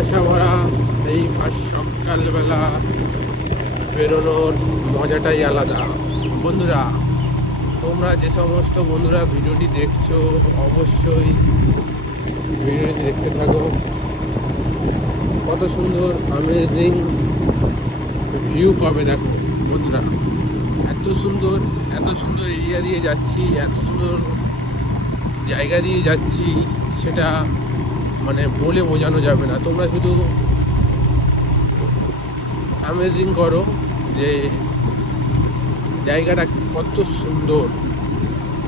কুয়াশা ভরা এই সকালবেলা বেরোনোর মজাটাই আলাদা। বন্ধুরা, তোমরা যে সমস্ত বন্ধুরা ভিডিওটি দেখছো অবশ্যই ভিডিওটি দেখতে থাকো। কত সুন্দর অ্যামেজিং ভিউ পাবে দেখো বন্ধুরা। এত সুন্দর এরিয়া দিয়ে যাচ্ছি, এত সুন্দর জায়গা দিয়ে যাচ্ছি, সেটা মানে বলে বোঝানো যাবে না। তোমরা শুধু অ্যামেজিং করো যে জায়গাটা কত সুন্দর।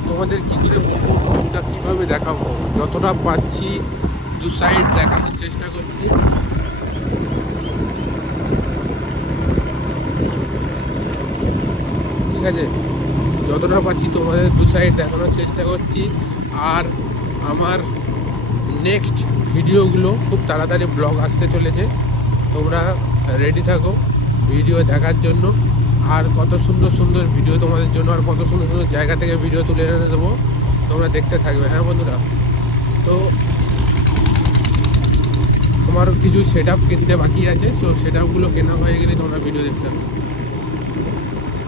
তোমাদের কী করে বলবো, ভিউটা কীভাবে দেখাবো, যতটা পাচ্ছি দু সাইড দেখানোর চেষ্টা করছি। ঠিক আছে, যতটা পাচ্ছি তোমাদের দু সাইড দেখানোর চেষ্টা করছি। আর আমার নেক্সট ভিডিওগুলো খুব তাড়াতাড়ি ব্লগ আসতে চলেছে, তোমরা রেডি থাকো ভিডিও দেখার জন্য। আর কত সুন্দর সুন্দর ভিডিও তোমাদের জন্য, আর কত সুন্দর সুন্দর জায়গা থেকে ভিডিও তুলে এনে দেবো, তোমরা দেখতে থাকবে। হ্যাঁ বন্ধুরা, তো তোমার কিছু সেট আপ কিনতে বাকি আছে, তো সেট আপগুলো কেনা হয়ে গেলে তোমরা ভিডিও দেখতে হবে।